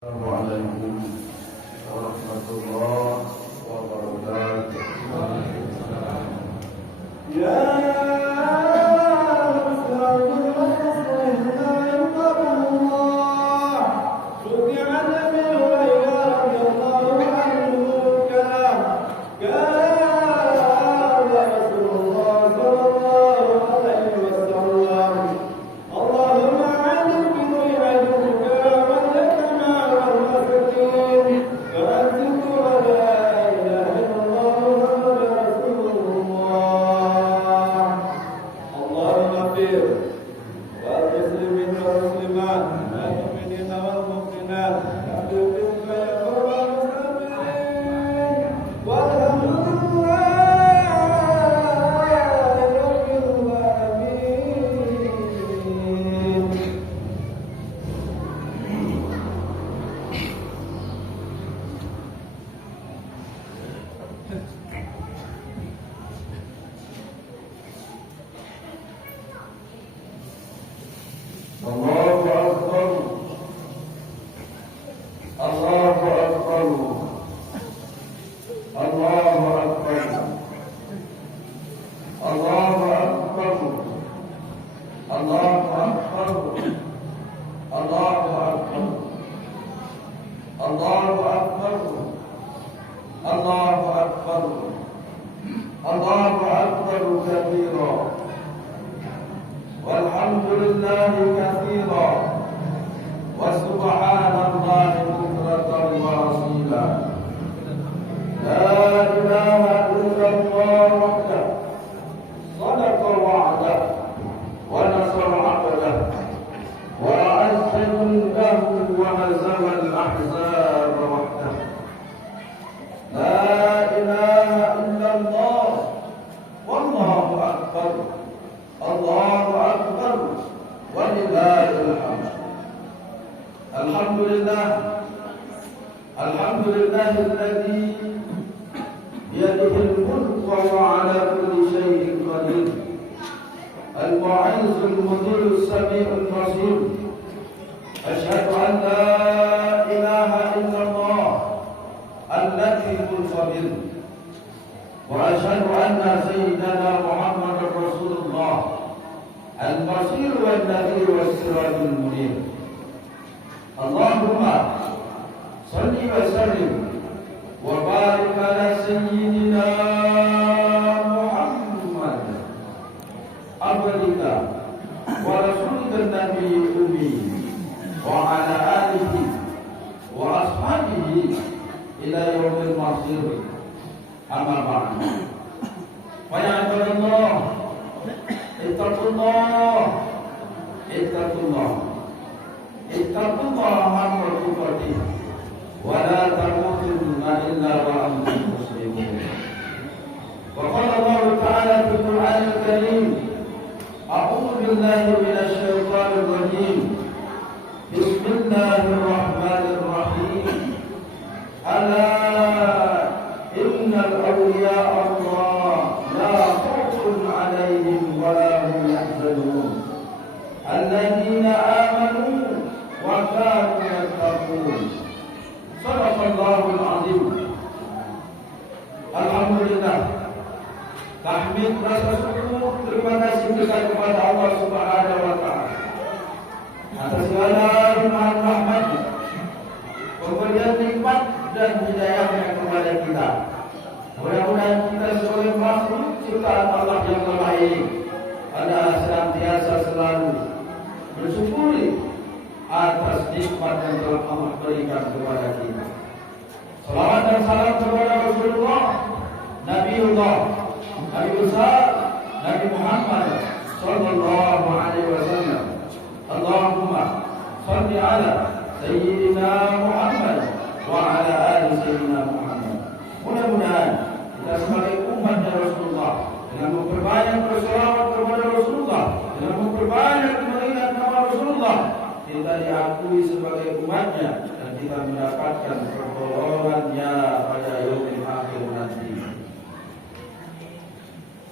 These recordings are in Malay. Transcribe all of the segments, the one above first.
Assalamualaikum warahmatullahi wabarakatuh. Ya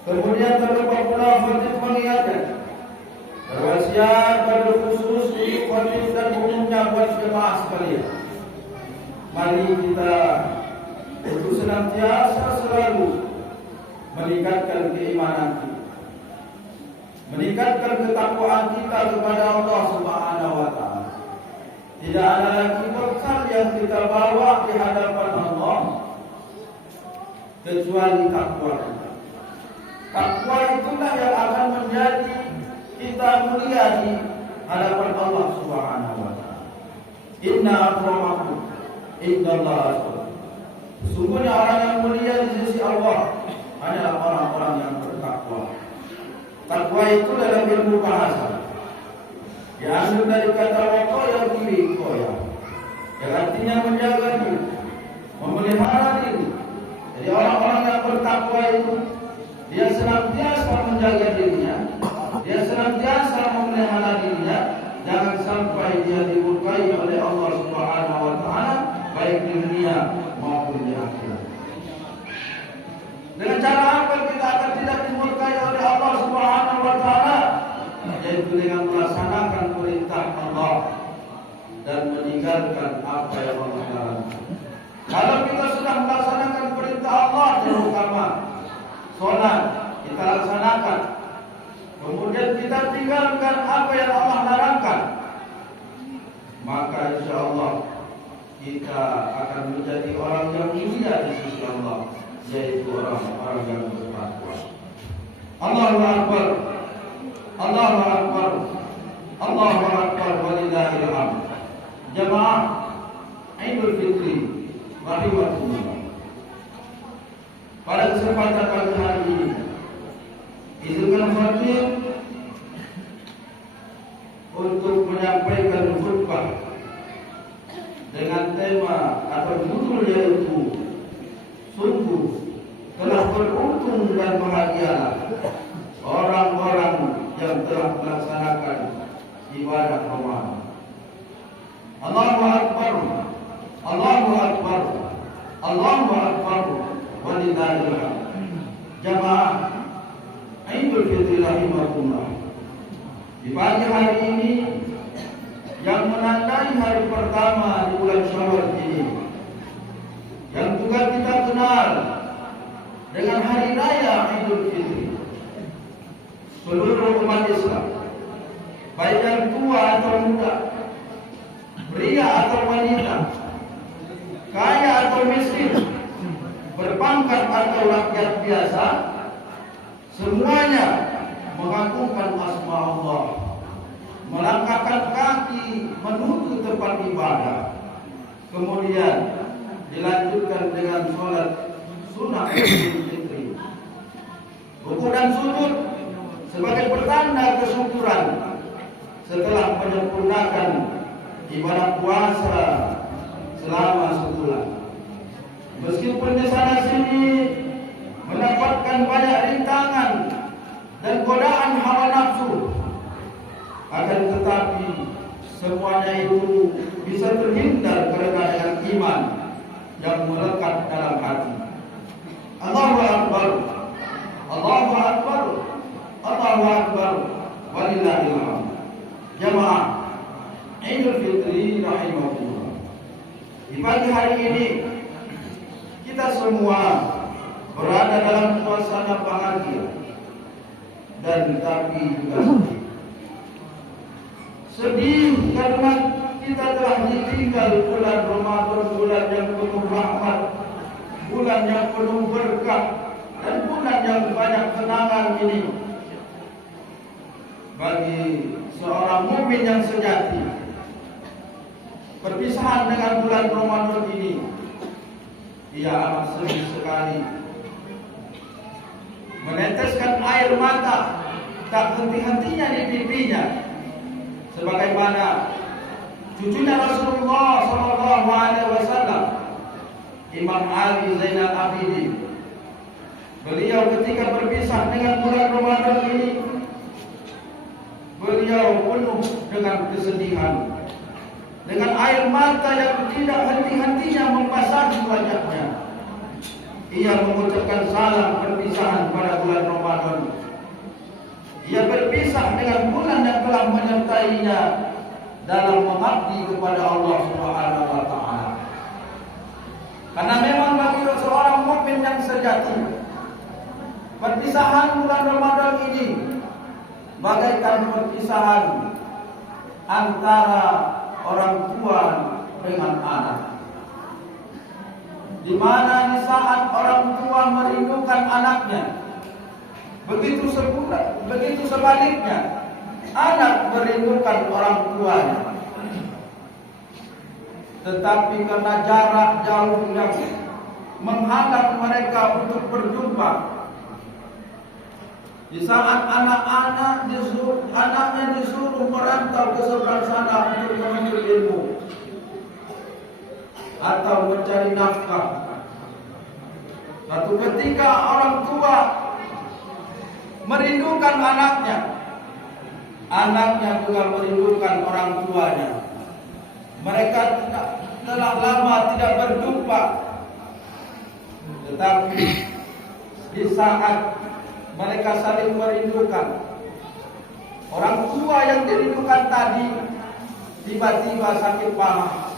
kemudian terdapat pula hadis mengingatkan bahwa siapa berkhusus di hadis dan umumnya buat jemaah sekalian mari kita untuk senantiasa selalu meningkatkan keimanan kita, meningkatkan ketakwaan kita kepada Allah Subhanahu wa taala. Tidak ada lagi bekal yang kita bawa di hadapan Allah kecuali takwa kita. Takwa itulah yang akan menjadi kita mulia di hadapan Allah Subhanahu wa taala. Inna akramakum indallahi atqakum. Sesungguhnya orang yang mulia di sisi Allah adalah orang-orang yang bertakwa. Takwa itu dalam ilmu bahasa diambil dari kata waqaya diri koya, yang artinya menjaga diri, memelihara diri. Jadi orang-orang yang bertakwa itu dia senantiasa menjaga dirinya, dia senantiasa memelihara dirinya, jangan sampai dia dimurkai oleh Allah Subhanahu wa taala baik di dunia maupun di akhirat. Dengan cara apa kita akan tidak dimurkai oleh Allah Subhanahu wa taala? Yaitu dengan melaksanakan perintah Allah dan meninggalkan apa yang Allah larang. Kalau kita sudah melaksanakan perintah Allah, terutama sholat kita laksanakan, kemudian kita tinggalkan apa yang Allah larangkan, maka insya Allah kita akan menjadi orang yang mulia di sisi Allah, yaitu orang-orang yang bertakwa. Allahu Akbar, Allahu Akbar, Allahu Akbar, walillahil hamd. Jamaah Idul Fitri rahimakumullah. Pada kesempatan pagi hari ini, izinkan khatib untuk menyampaikan khutbah dengan tema atau judul yaitu sungguh telah beruntung dan bahagialah orang-orang yang telah melaksanakan ibadah Ramadan. Allahu Akbar, Allahu Akbar, Allahu Akbar, walillahil hamd. Jamaah Idul Fitri rahimakumullah. Di pagi hari ini yang menandai hari pertama di bulan Syawal ini, yang juga kita kenal dengan hari raya Idul Fitri, seluruh umat Islam, baik yang tua atau muda, pria atau wanita, kaya atau miskin, berpangkat atau rakyat biasa, semuanya mengagungkan asma Allah, melangkahkan kaki menuju tempat ibadah, kemudian dilanjutkan dengan sholat sunat Idul Fitri, ruku dan sujud sebagai pertanda kesyukuran setelah menyempurnakan ibadah puasa selama sebulan. Meskipun di sana sini mendapatkan banyak rintangan dan godaan hawa nafsu, akan tetapi semuanya itu bisa terhindar karena dengan iman yang melekat dalam hati. Allahu Akbar, Allahu Akbar, Allahu Akbar, walillahil hamd. Jamaah Idul Fitri rahimakumullah. Di pagi hari ini kita semua berada dalam suasana bahagia dan tapi juga sedih karena kita telah ditinggal bulan Ramadan, bulan yang penuh rahmat, bulan yang penuh berkah, dan bulan yang banyak kenangan ini. Bagi seorang mukmin yang sejati, perpisahan dengan bulan Ramadan ini, ia amat sedih sekali, meneteskan air mata tak henti-hentinya di pipinya, sebagaimana cucunya Rasulullah SAW, Imam Ali Zainal Abidin. Beliau ketika berpisah dengan bulan Ramadan ini, beliau penuh dengan kesedihan, dengan air mata yang tidak henti-hentinya membasahi wajahnya. Ia mengucapkan salam perpisahan pada bulan Ramadan. Ia berpisah dengan bulan yang telah menyertainya dalam mengabdi kepada Allah Subhanahu wa taala. sejati. Perpisahan bulan Ramadan ini bagaikan perpisahan antara orang tua dengan anak, di mana di saat orang tua merindukan anaknya, begitu sebaliknya anak merindukan orang tuanya. Tetapi karena jarak jauh yang menghalang mereka untuk berjumpa, di saat anaknya disuruh merantau ke seberang sana untuk menuntut ilmu atau mencari nafkah, satu ketika orang tua merindukan anaknya, anaknya juga merindukan orang tuanya. Mereka telah lama tidak berjumpa, tetapi di saat mereka saling merindukan, orang tua yang dirindukan tadi tiba-tiba sakit parah.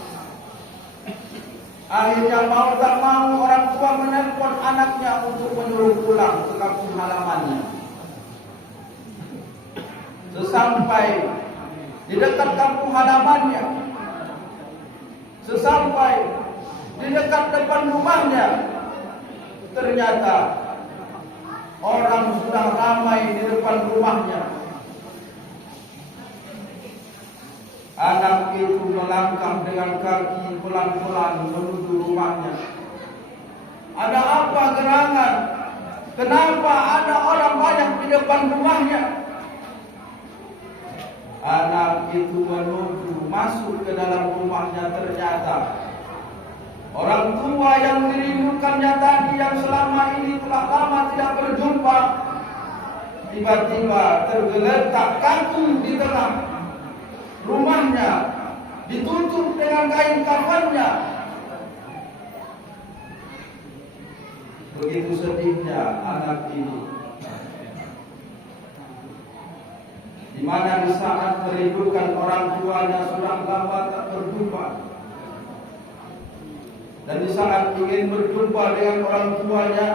Akhirnya mau tak mau orang tua menelpon anaknya untuk menyuruh pulang ke kampung halamannya. Sesampai di dekat kampung halamannya, sesampai di dekat depan rumahnya, ternyata orang sudah ramai di depan rumahnya. Anak itu melangkah dengan kaki pelan-pelan menuju rumahnya. Ada apa gerangan? Kenapa ada orang banyak di depan rumahnya? Anak itu menuju masuk ke dalam rumahnya, ternyata orang tua yang dirindukannya tadi, yang selama ini telah lama tidak berjumpa, tiba-tiba tergeletak kaku di tengah rumahnya, ditutup dengan kain kafannya. Begitu sedihnya anak ini, di mana di saat merindukan orang tuanya sudah lama tak berjumpa, dan di saat ingin berjumpa dengan orang tuanya,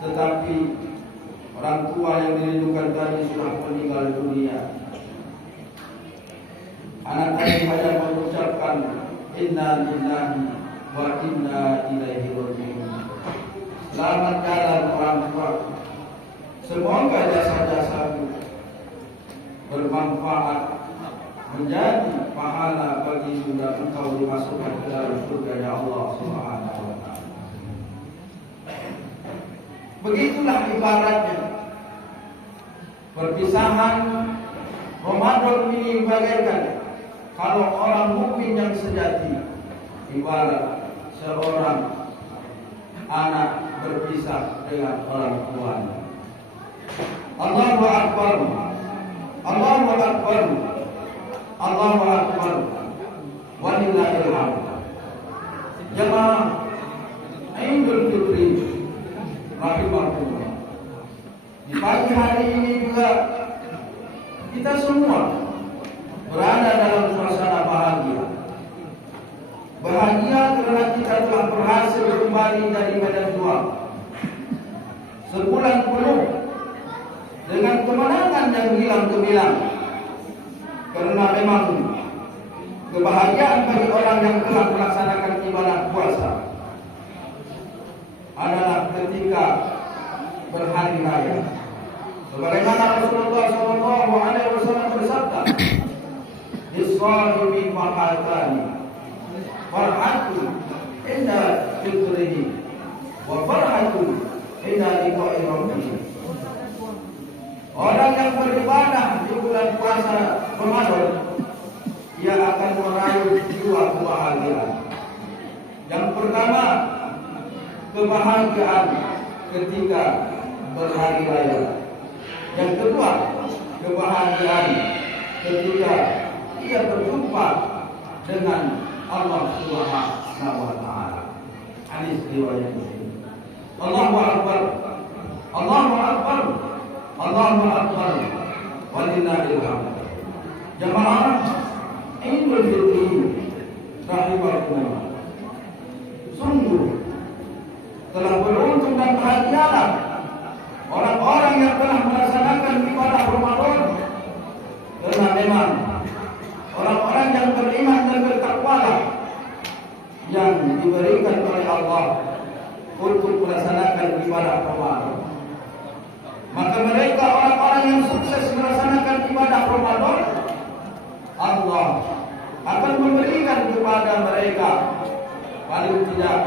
tetapi orang tua yang dirindukan tadi sudah meninggal dunia. Anak tadi hanya mengucapkan inna lillahi wa inna ilaihi raji'un. Selamat jalan orang tua. Semoga jasa-jasamu bermanfaat, menjadi pahala bagi dan engkau dimasukkan ke dalam surga Allah Subhanahu wa taala. Begitulah ibaratnya perpisahan Ramadan ini bagaikan kalau orang mukmin yang sejati, ibarat seorang anak berpisah dengan orang tuanya. Allahu Akbar, Allahu Akbar, Allahu Akbar, walillahil hamd. Jamaah Idul Fitri rahimakumullah. Di pagi hari ini juga kita semua berada dalam suasana bahagia. Bahagia karena kita telah berhasil kembali dari medan juang. Sebulan penuh dengan kemenangan yang hilang gemilang. Karena memang kebahagiaan bagi orang yang telah melaksanakan ibadah puasa adalah ketika berhari raya. Sebagaimana Rasulullah SAW bersabda, "Lis-shahimi farhatani, farhatun inda fitrihi, wa farhatun inda liqa'i rabbih." Orang yang beribadah di bulan puasa Ramadan, ia akan meraih dua kebahagiaan. Yang pertama, kebahagiaan ketika berhari raya. Yang kedua, kebahagiaan ketika ia berjumpa dengan Allah Subhanahu wa taala. Hadis riwayat Muslim. Allahu Akbar, Allahu Akbar, Allahu Akbar, walillahil hamd. Jamaah Idul Fitri rahimakumullah. Sungguh telah beruntung beruntung dan bahagialah orang-orang yang telah melaksanakan ibadah Ramadan, karena memang orang-orang yang beriman dan bertakwalah yang diberikan oleh Allah untuk melaksanakan ibadah Ramadan. Maka mereka orang-orang yang sukses melaksanakan ibadah Ramadan, Allah akan memberikan kepada mereka paling tidak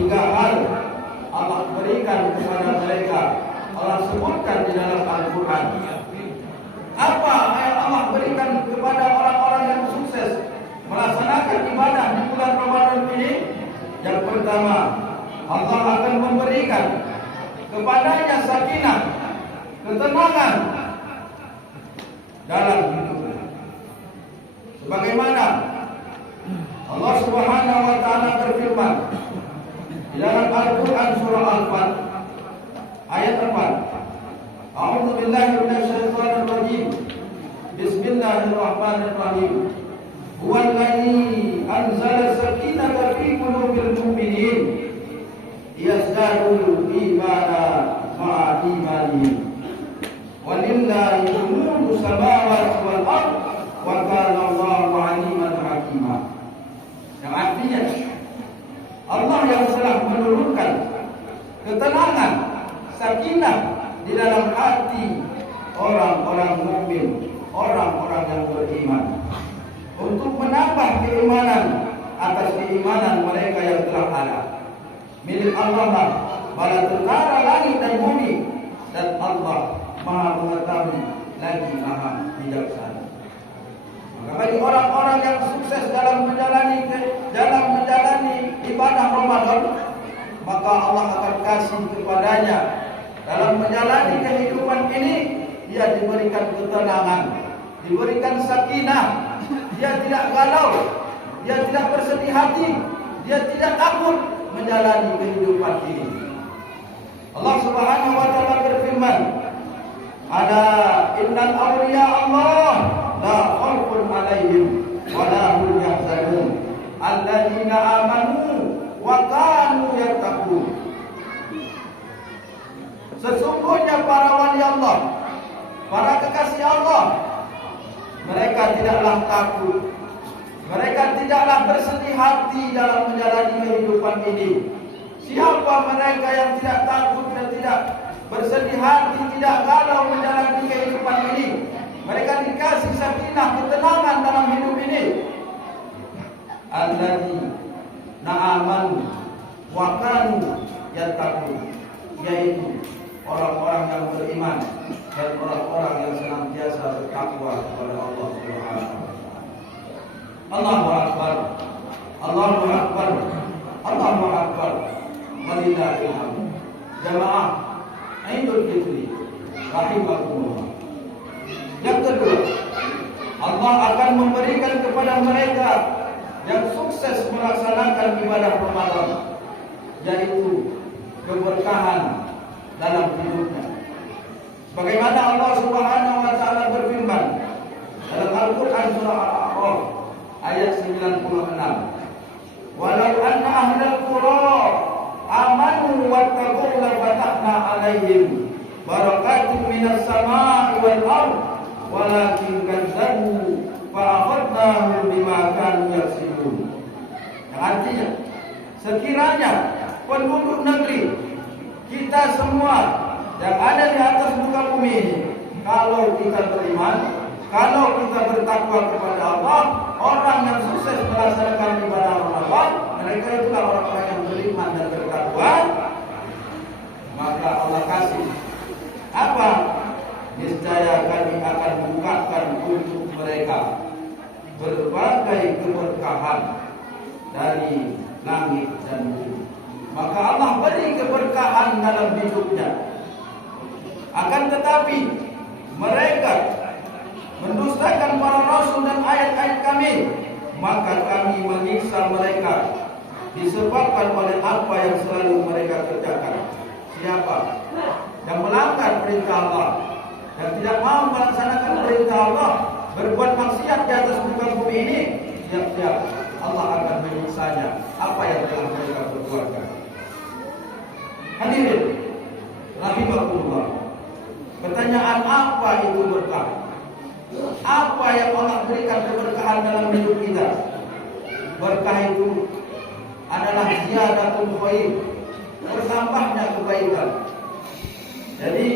3 hal. Allah berikan kepada mereka, Allah sebutkan di dalam Al-Quran. Apa yang Allah berikan kepada orang-orang yang sukses melaksanakan ibadah di bulan Ramadan ini? Yang pertama, Allah akan memberikan kepadanya sakinah, ketenangan dalam hidupnya. Sebagaimana Allah Subhanahu wa taala berfirman di dalam Al-Qur'an surah Al-Fat ayat 4. A'udzu billahi minasyaitonir rajim. Bismillahirrahmanirrahim. Huwallazi anzala sakinata fi qulubil mu'minin yazdadu imanan ma'a imanihim. Walillahi junudu samawati wal ardh wa kana Allahu 'aliman hakima. Yang artinya Allah yang telah menurunkan ketenangan, sakinah di dalam hati orang-orang mukmin, orang-orang yang beriman, untuk menambah keimanan atas keimanan mereka yang telah ada. Milik Allah lah bala tentara langit dan bumi, dan Allah Maha mengetahui lagi Maha bijaksana. Maka bagi orang-orang yang sukses dalam menjalani ibadah Ramadan, maka Allah akan kasih kepadanya dalam menjalani kehidupan ini, dia diberikan ketenangan, diberikan sakinah, dia tidak galau, dia tidak bersedih hati, dia tidak takut menjalani kehidupan ini. Allah Subhanahu wa taala berfirman, "Ala innal awliya Allah la khaufun 'alaihim wa la hum yahzanun alladzina amanu wa kanu yattaqun." Sesungguhnya para wali Allah, para kekasih Allah, mereka tidaklah takut, mereka tidaklah bersedih hati dalam menjalani kehidupan ini. Siapa mereka yang tidak takut dan tidak bersedih hati, tidak galau menjalani kehidupan ini? Mereka dikasih sakinah, ketenangan dalam hidup ini. Alladzina amanu wa kanu yattaqun, yaitu orang-orang yang beriman dan orang-orang yang senantiasa bertakwa kepada Allah Subhanahu wa taala. Allahu akbar. Allahu akbar. Allahu akbar. Walillahil hamd. Jamaah Idul Fitri rahimakumullah. Yang kedua, Allah akan memberikan kepada mereka yang sukses melaksanakan ibadah Ramadan, yaitu keberkahan dalam hidupnya. Bagaimana Allah Subhanahu wa taala berfirman dalam Al-Qur'an surah Al-A'raf ayat 96, "Walau anna ahlal qura amanu wattaqu la fatahna 'alaihim barakatin minas samaa'i wal ardh walakin kadzabu fa akhadnahum bima kanu yaksibun." Yang artinya, sekiranya penduduk negeri kita semua yang ada di atas muka bumi ini, kalau kita beriman, kalau kita bertakwa kepada Allah, orang yang sukses melaksanakan ibadah Ramadan, mereka itulah orang-orang yang beriman dan bertakwa, maka Allah kasih apa? Niscaya kami akan bukakan untuk mereka berbagai keberkahan dari langit dan bumi. Maka Allah beri keberkahan dalam hidupnya. Akan tetapi mereka mendustakan para rasul dan ayat-ayat kami, maka kami menyiksa mereka disebabkan oleh apa yang selalu mereka kerjakan. Siapa yang melanggar perintah Allah dan tidak mau melaksanakan perintah Allah, berbuat maksiat di atas muka bumi ini, siap-siap Allah akan menyiksanya apa yang telah mereka perbuatkan. Hadirin rahimakumullah. Pertanyaan apa itu berkah? Apa yang Allah berikan keberkahan dalam hidup kita? Berkah itu adalah ziyadatul khair, bertambahnya kebaikan. Jadi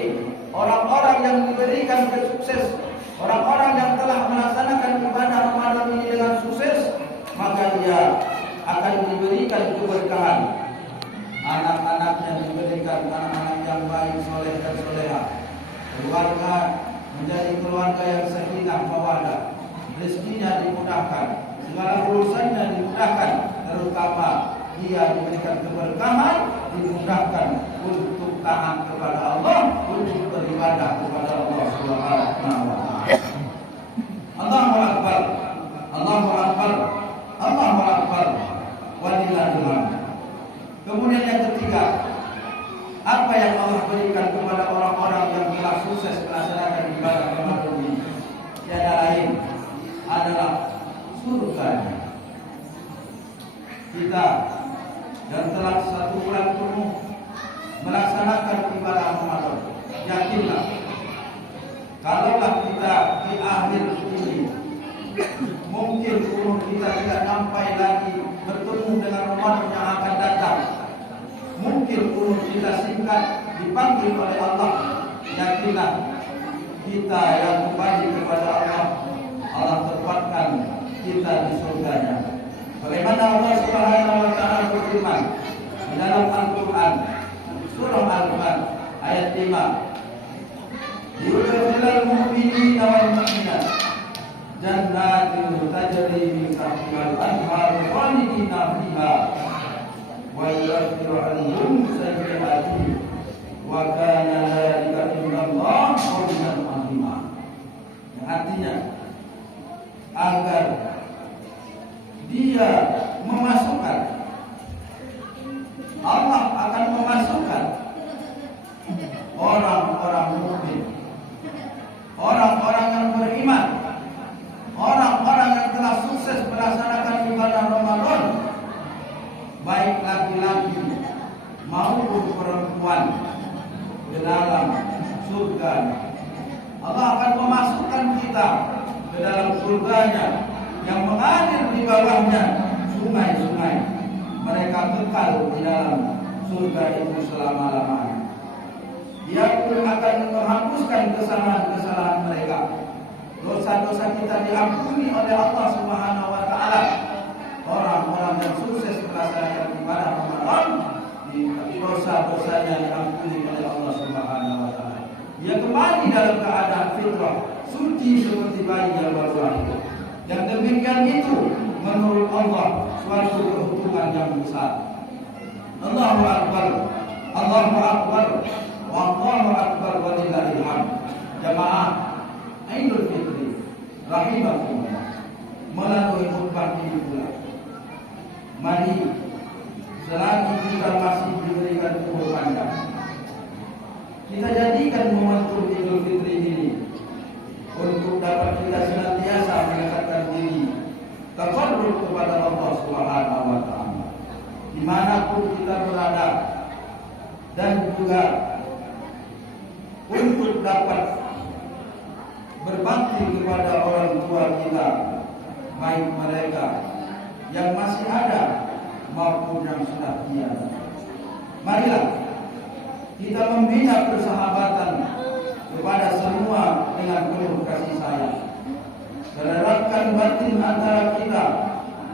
orang-orang yang diberikan kesukses, orang-orang yang telah melaksanakan ibadah Ramadan ini dengan sukses, maka dia akan diberikan keberkahan. Anak-anaknya diberikan anak-anak yang baik, soleh dan soleha. Keluarga menjadi keluarga yang sakinah mawaddah. Rezekinya dimudahkan, segala urusannya dimudahkan, terutama dia diberikan keberkahan, dimudahkan untuk taat kepada Allah, untuk beribadah kepada Allah Subhanahu wa taala. Allahu akbar. Allahu akbar. Allahu akbar. Walillahil hamd. Kemudian yang ketiga, apa yang Allah berikan kepada orang-orang yang telah sukses melaksanakan ibadah Ramadan ini? Tiada lain adalah surganya. Kita yang telah 1 bulan penuh melaksanakan ibadah Ramadan, yakinlah kalaulah kita di akhir ini mungkin umur kita tidak sampai lagi bertemu dengan Ramadan yang akan datang, mungkin umur kita singkat dipanggil oleh Allah, yakinlah kita yang kembali kepada Allah, Allah tempatkan kita di surganya. Bagaimana Allah Subhanahu wa taala berfirman di dalam Al-Qur'an, surah Al-Qur'an ayat 5, yudkhilul mu'minina wal mu'minat jannatin tajri min tahtiha al-anhar khalidina fiha wa yaghfiru 'anhum sayyi'atihim wa kana dzalika 'indallahi fadlan 'azima. Yang artinya agar dia memasukkan, Allah akan memasukkan orang-orang mukmin, orang-orang yang beriman, orang-orang yang telah sukses melaksanakan ibadah Ramadan, baik laki-laki maupun perempuan, ke dalam surga. Allah akan memasukkan kita ke dalam surganya yang mengalir di bawahnya sungai-sungai. Mereka kekal di dalam surga itu selama-lamanya. Dia pun akan menghapuskan kesalahan-kesalahan mereka. Dosa-dosa kita diampuni oleh Allah Subhanahu wa taala. Orang-orang yang sukses melaksanakan ibadah Ramadan, dosa-dosanya diampuni oleh Allah Subhanahu wa taala. Dia kembali dalam keadaan fitrah, suci seperti bayi yang baru lahir. Yang demikian itu menurut Allah suatu keuntungan yang besar. Allahu akbar. Allahu akbar. Wallahu akbar walillahil hamd. Jamaah Idul Fitri rahimakumullah. Melalui khutbah ini pula, mari selagi kita masih diberikan umur panjang, kita jadikan momentum Idul Fitri ini untuk dapat kita senantiasa mendekatkan diri taqarrub kepada Allah Subhanahu wa taala dimanapun kita berada, dan juga untuk dapat berbakti kepada orang tua kita, baik mereka yang masih ada maupun yang sudah tiada. Marilah kita membina persahabatan kepada semua dengan penuh kasih sayang. Eratkan batin antara kita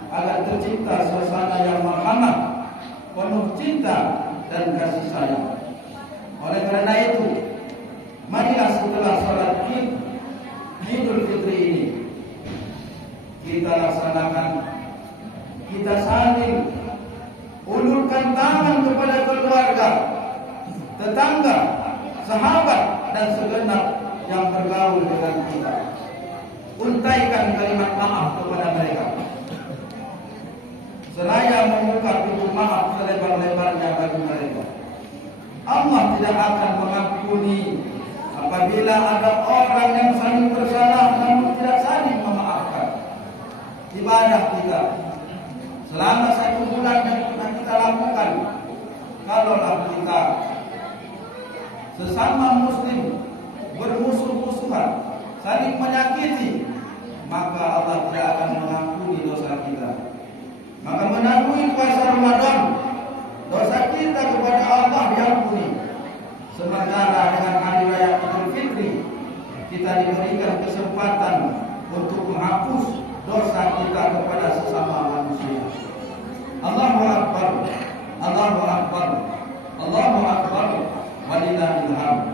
agar tercipta suasana yang marhamah, penuh cinta dan kasih sayang. Oleh karena itu, marilah setelah salat Idul Fitri ini kita laksanakan, kita saling ulurkan tangan kepada keluarga, tetangga, sahabat dan segenap yang bergaul dengan kita. Untaikan kalimat maaf kepada mereka, seraya membuka pintu maaf selebar-lebarnya bagi mereka. Allah tidak akan mengampuni apabila ada orang yang saling bersalah namun tidak saling memaafkan. Ibadah kita selama 1 bulan yang pernah kita lakukan, kalaulah kita sesama muslim bermusuh-musuhan, saling menyakiti, maka Allah tidak akan mengampuni dosa kita. Maka menangguhi puasa Ramadan, dosa kita kepada Allah diampuni. Sementara dengan hari raya Idul Fitri, kita diberikan kesempatan untuk menghapus dosa kita kepada sesama manusia. Allahu Akbar, Allahu Akbar, Allahu Akbar, walillahil hamd.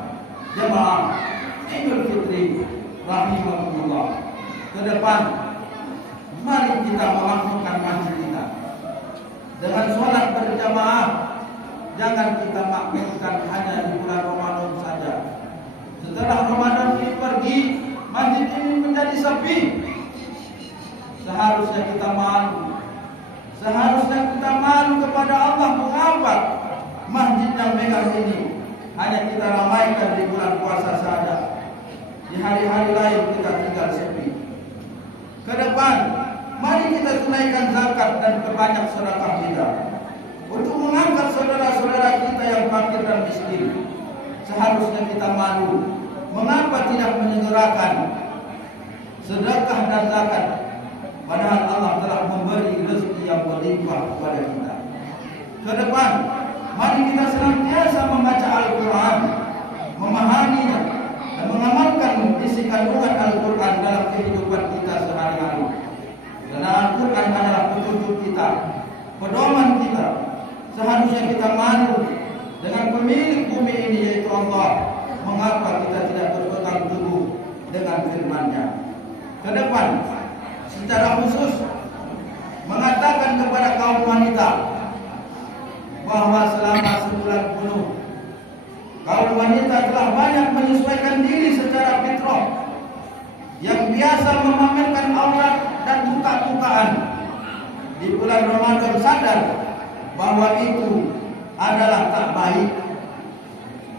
Jemaah Idul Fitri rahimakumullah, ke depan mari kita memakmurkan masjid kita dengan sholat berjamaah. Jangan kita makmurkan hanya di bulan Ramadan saja. Setelah Ramadan ini pergi, masjid ini menjadi sepi. Seharusnya kita malu. Seharusnya kita malu kepada Allah. Mengapa masjid yang megah ini hanya kita ramaikan di bulan puasa saja? Di hari-hari lain kita tinggal sepi. Ke depan, mari kita tunaikan zakat dan perbanyak sedekah kita untuk mengangkat saudara-saudara kita yang fakir dan miskin. Seharusnya kita malu. Mengapa tidak menyegerakan sedekah dan zakat? Padahal Allah telah memberi rezeki yang berlimpah kepada kita. Ke depan, mari kita senantiasa membaca Al-Quran, memahaminya, dan mengamalkan isi kandungan Al-Quran dalam kehidupan kita sehari-hari. Karena Al-Quran adalah petunjuk kita, pedoman kita. Seharusnya kita malu dengan pemilik bumi ini, yaitu Allah. Mengapa kita tidak berpegang teguh dengan firman-Nya? Ke depan, secara khusus mengatakan kepada kaum wanita bahwa selama sebulan penuh kaum wanita telah banyak menyesuaikan diri secara fitrah. Yang biasa memamerkan aurat dan buka-bukaan, di bulan Ramadan sadar bahwa itu adalah tak baik.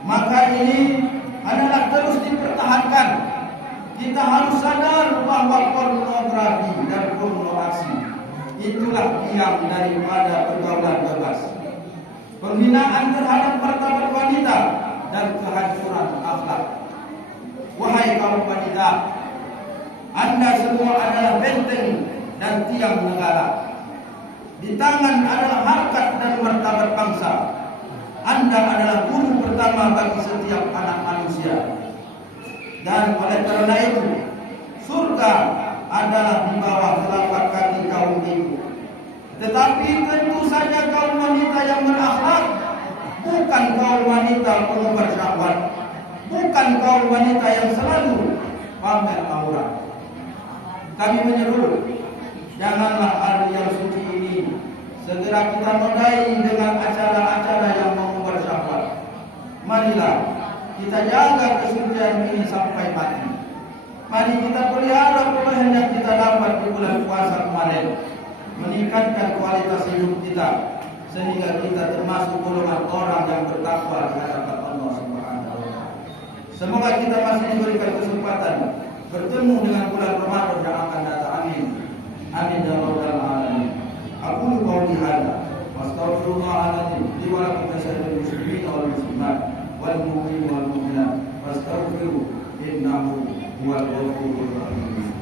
Maka ini adalah terus dipertahankan. Kita harus sadar bahwa pornografi dan pornografi itulah tiang daripada pergaulan bebas, penghinaan terhadap martabat wanita dan kehancuran akhlak. Wahai kaum wanita, Anda semua adalah benteng dan tiang negara. Di tangan adalah harkat dan martabat bangsa. Anda adalah guru pertama bagi setiap anak manusia. Dan oleh karena itu, surga adalah di bawah telapak kaki kaum ibu. Tetapi tentu saja kaum wanita yang berakhlak, bukan kaum wanita pengumbar syahwat, bukan kaum wanita yang selalu pamer aurat. Kami menyeru, janganlah hari yang suci ini segera kita nodai dengan acara-acara yang mengumbar syahwat. Marilah kita jaga kesucian ini sampai mati. Mari kita pelihara perubahan yang kita dapat di bulan puasa kemarin, meningkatkan kualitas hidup kita sehingga kita termasuk golongan orang yang bertakwa di hadapan Allah Subhanahu wa taala. Semoga kita masih diberikan kesempatan bertemu dengan bulan Ramadan yang akan datang. Amin. Amin ya rabbal alamin. Aku qauli hadza wa astaghfirullahaladzim li wa lakum sayyidil muslimin wal muslimat wal mu'minin wal mu'minat fastaghfiru innahu huwal ghafurur rahim.